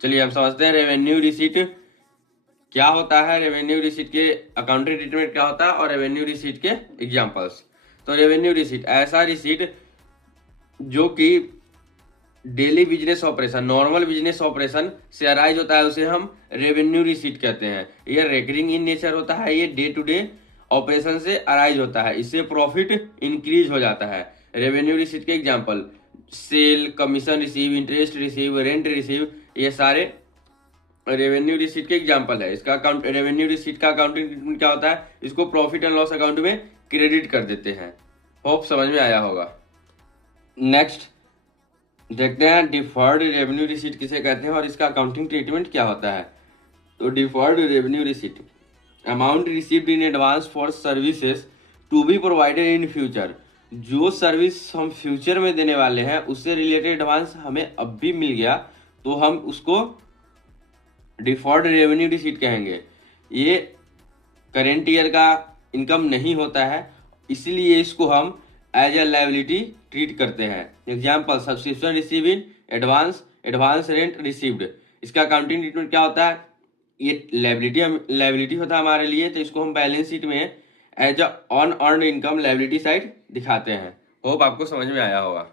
चलिए हम समझते हैं रेवेन्यू रिसीट क्या होता है, रेवेन्यू रिसीट के अकाउंटिंग ट्रीटमेंट क्या होता है और रेवेन्यू रिसीट के एग्जांपल्स। तो रेवेन्यू रिसीट ऐसा रिसीट जो कि daily business operation, normal business operation से अराइज होता है, उसे हम रेवेन्यू रिसीट कहते हैं। ये रेकरिंग इन नेचर होता है, ये डे टू डे ऑपरेशन से अराइज होता है, इससे प्रॉफिट इंक्रीज हो जाता है। रेवेन्यू रिसीट के example sale, commission receive, interest receive, rent receive, ये सारे रेवेन्यू रिसीट के एग्जांपल है। इसका अकाउंट रेवेन्यू रिसीट का अकाउंटिंग ट्रीटमेंट क्या होता है, इसको प्रॉफिट एंड लॉस अकाउंट में क्रेडिट कर देते हैं। होप समझ में आया होगा। नेक्स्ट देखते हैं डिफर्ड रेवेन्यू रिसीट किसे कहते हैं और इसका अकाउंटिंग ट्रीटमेंट क्या होता है। तो deferred revenue receipt amount received in advance for services to be provided in future. जो सर्विस हम फ्यूचर में देने वाले हैं उससे रिलेटेड एडवांस हमें अब भी मिल गया तो हम उसको डिफर्ड रेवेन्यू रिसीट कहेंगे। ये करेंट ईयर का इनकम नहीं होता है, इसलिए इसको हम एज ए लायबिलिटी ट्रीट करते हैं। Example subscription receive in advance, advance rent received. इसका अकाउंटिंग ट्रीटमेंट क्या होता है, ये लायबिलिटी होता है हमारे लिए, तो इसको हम बैलेंस शीट में as a unearned income liability side दिखाते हैं। होप आपको समझ में आया होगा।